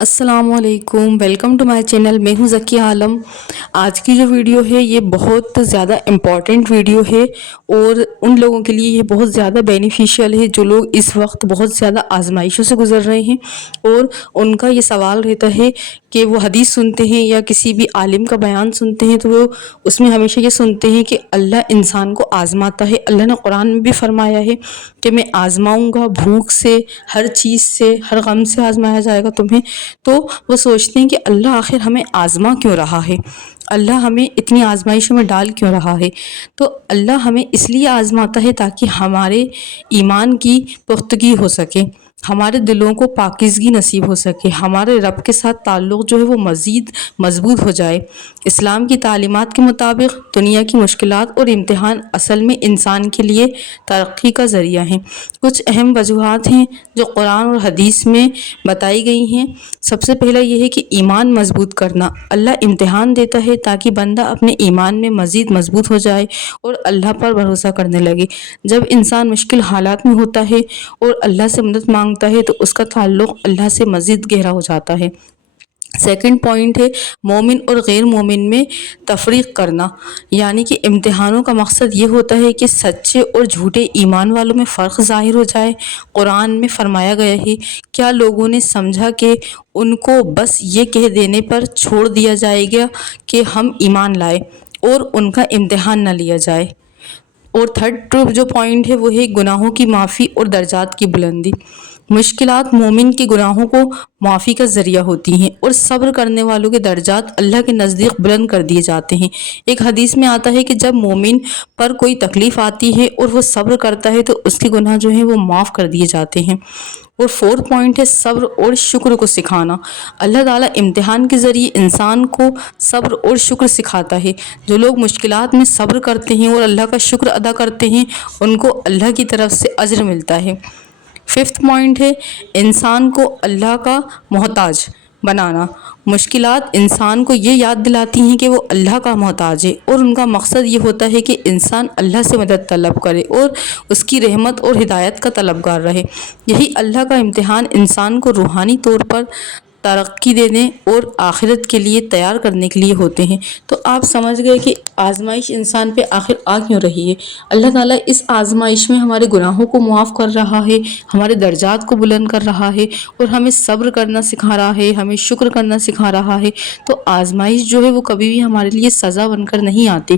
السلام علیکم، welcome to my channel. میں ہوں ذکی عالم۔ آج کی جو ویڈیو ہے یہ بہت زیادہ امپورٹنٹ ویڈیو ہے اور ان لوگوں کے لیے یہ بہت زیادہ بینیفیشیل ہے جو لوگ اس وقت بہت زیادہ آزمائشوں سے گزر رہے ہیں اور ان کا یہ سوال رہتا ہے کہ وہ حدیث سنتے ہیں یا کسی بھی عالم کا بیان سنتے ہیں تو وہ اس میں ہمیشہ یہ سنتے ہیں کہ اللہ انسان کو آزماتا ہے۔ اللہ نے قرآن میں بھی فرمایا ہے کہ میں آزماؤں گا، بھوک سے، ہر چیز سے، ہر غم سے آزمایا جائے گا تمہیں۔ تو وہ سوچتے ہیں کہ اللہ آخر ہمیں آزما کیوں رہا ہے، اللہ ہمیں اتنی آزمائشوں میں ڈال کیوں رہا ہے؟ تو اللہ ہمیں اس لیے آزماتا ہے تاکہ ہمارے ایمان کی پختگی ہو سکے، ہمارے دلوں کو پاکیزگی نصیب ہو سکے، ہمارے رب کے ساتھ تعلق جو ہے وہ مزید مضبوط ہو جائے۔ اسلام کی تعلیمات کے مطابق دنیا کی مشکلات اور امتحان اصل میں انسان کے لیے ترقی کا ذریعہ ہیں۔ کچھ اہم وجوہات ہیں جو قرآن اور حدیث میں بتائی گئی ہیں۔ سب سے پہلا یہ ہے کہ ایمان مضبوط کرنا۔ اللہ امتحان دیتا ہے تاکہ بندہ اپنے ایمان میں مزید مضبوط ہو جائے اور اللہ پر بھروسہ کرنے لگے۔ جب انسان مشکل حالات میں ہوتا ہے اور اللہ سے مدد مانگتا ہے تو اس کا تعلق اللہ سے مزید گہرا ہو جاتا ہے۔ سیکنڈ پوائنٹ ہے مومن اور غیر مومن میں تفریق کرنا، یعنی کہ امتحانوں کا مقصد یہ ہوتا ہے کہ سچے اور جھوٹے ایمان والوں میں فرق ظاہر ہو جائے۔ قرآن میں فرمایا گیا ہے، کیا لوگوں نے سمجھا کہ ان کو بس یہ کہہ دینے پر چھوڑ دیا جائے گا کہ ہم ایمان لائے اور ان کا امتحان نہ لیا جائے؟ اور تھرڈ جو پوائنٹ ہے وہ ہے گناہوں کی معافی اور درجات کی بلندی۔ مشکلات مومن کے گناہوں کو معافی کا ذریعہ ہوتی ہیں اور صبر کرنے والوں کے درجات اللہ کے نزدیک بلند کر دیے جاتے ہیں۔ ایک حدیث میں آتا ہے کہ جب مومن پر کوئی تکلیف آتی ہے اور وہ صبر کرتا ہے تو اس کے گناہ جو ہیں وہ معاف کر دیے جاتے ہیں۔ اور فورتھ پوائنٹ ہے صبر اور شکر کو سکھانا۔ اللہ تعالیٰ امتحان کے ذریعے انسان کو صبر اور شکر سکھاتا ہے۔ جو لوگ مشکلات میں صبر کرتے ہیں اور اللہ کا شکر ادا کرتے ہیں ان کو اللہ کی طرف سے اجر ملتا ہے۔ ففتھ پوائنٹ ہے انسان کو اللہ کا محتاج بنانا۔ مشکلات انسان کو یہ یاد دلاتی ہیں کہ وہ اللہ کا محتاج ہے اور ان کا مقصد یہ ہوتا ہے کہ انسان اللہ سے مدد طلب کرے اور اس کی رحمت اور ہدایت کا طلبگار رہے۔ یہی اللہ کا امتحان انسان کو روحانی طور پر ترقی دینے اور آخرت کے لیے تیار کرنے کے لیے ہوتے ہیں۔ تو آپ سمجھ گئے کہ آزمائش انسان پہ آخر آ کیوں رہی ہے۔ اللہ تعالیٰ اس آزمائش میں ہمارے گناہوں کو معاف کر رہا ہے، ہمارے درجات کو بلند کر رہا ہے اور ہمیں صبر کرنا سکھا رہا ہے، ہمیں شکر کرنا سکھا رہا ہے۔ تو آزمائش جو ہے وہ کبھی بھی ہمارے لیے سزا بن کر نہیں آتی۔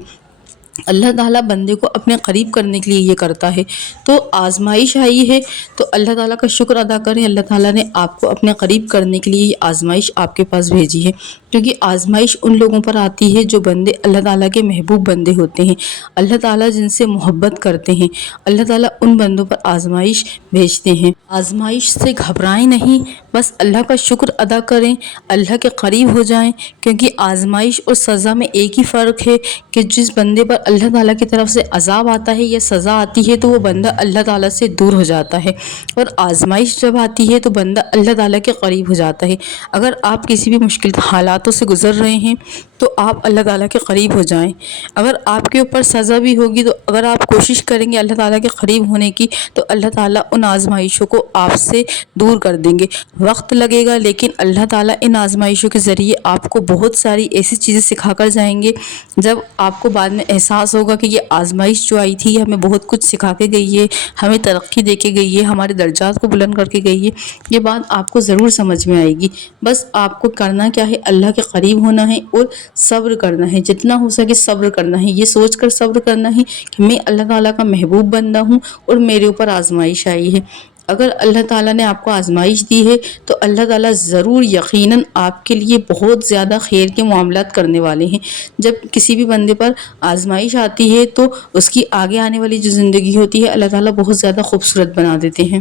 اللہ تعالیٰ بندے کو اپنے قریب کرنے کے لیے یہ کرتا ہے۔ تو آزمائش آئی ہے تو اللہ تعالیٰ کا شکر ادا کریں۔ اللہ تعالیٰ نے آپ کو اپنے قریب کرنے کے لیے یہ آزمائش آپ کے پاس بھیجی ہے، کیونکہ آزمائش ان لوگوں پر آتی ہے جو بندے اللہ تعالیٰ کے محبوب بندے ہوتے ہیں، اللہ تعالیٰ جن سے محبت کرتے ہیں۔ اللہ تعالیٰ ان بندوں پر آزمائش بھیجتے ہیں۔ آزمائش سے گھبرائیں نہیں، بس اللہ کا شکر ادا کریں، اللہ کے قریب ہو جائیں، کیونکہ آزمائش اور سزا میں ایک ہی فرق ہے کہ جس بندے پر اللہ تعالیٰ کی طرف سے عذاب آتا ہے یا سزا آتی ہے تو وہ بندہ اللہ تعالیٰ سے دور ہو جاتا ہے، اور آزمائش جب آتی ہے تو بندہ اللہ تعالیٰ کے قریب ہو جاتا ہے۔ اگر آپ کسی بھی مشکل حالاتوں سے گزر رہے ہیں تو آپ اللہ تعالیٰ کے قریب ہو جائیں۔ اگر آپ کے اوپر سزا بھی ہوگی تو اگر آپ کوشش کریں گے اللہ تعالیٰ کے قریب ہونے کی تو اللہ تعالیٰ ان آزمائشوں کو آپ سے دور کر دیں گے۔ وقت لگے گا لیکن اللہ تعالیٰ ان آزمائشوں کے ذریعے آپ کو بہت ساری ایسی چیزیں سکھا کر جائیں گے جب آپ کو بعد میں احساس ہوگا کہ یہ آزمائش جو آئی تھی ہمیں بہت کچھ سکھا کے گئی ہے، ہمیں ترقی دے کے گئی ہے، ہمارے درجات کو بلند کر کے گئی ہے۔ یہ بات آپ کو ضرور سمجھ میں آئے گی۔ بس آپ کو کرنا کیا ہے، اللہ کے قریب ہونا ہے اور صبر کرنا ہے، جتنا ہو سکے صبر کرنا ہے، یہ سوچ کر صبر کرنا ہے کہ میں اللہ تعالیٰ کا محبوب بندہ ہوں اور میرے اوپر آزمائش آئی ہے۔ اگر اللہ تعالیٰ نے آپ کو آزمائش دی ہے تو اللہ تعالیٰ ضرور یقیناً آپ کے لیے بہت زیادہ خیر کے معاملات کرنے والے ہیں۔ جب کسی بھی بندے پر آزمائش آتی ہے تو اس کی آگے آنے والی جو زندگی ہوتی ہے اللہ تعالیٰ بہت زیادہ خوبصورت بنا دیتے ہیں۔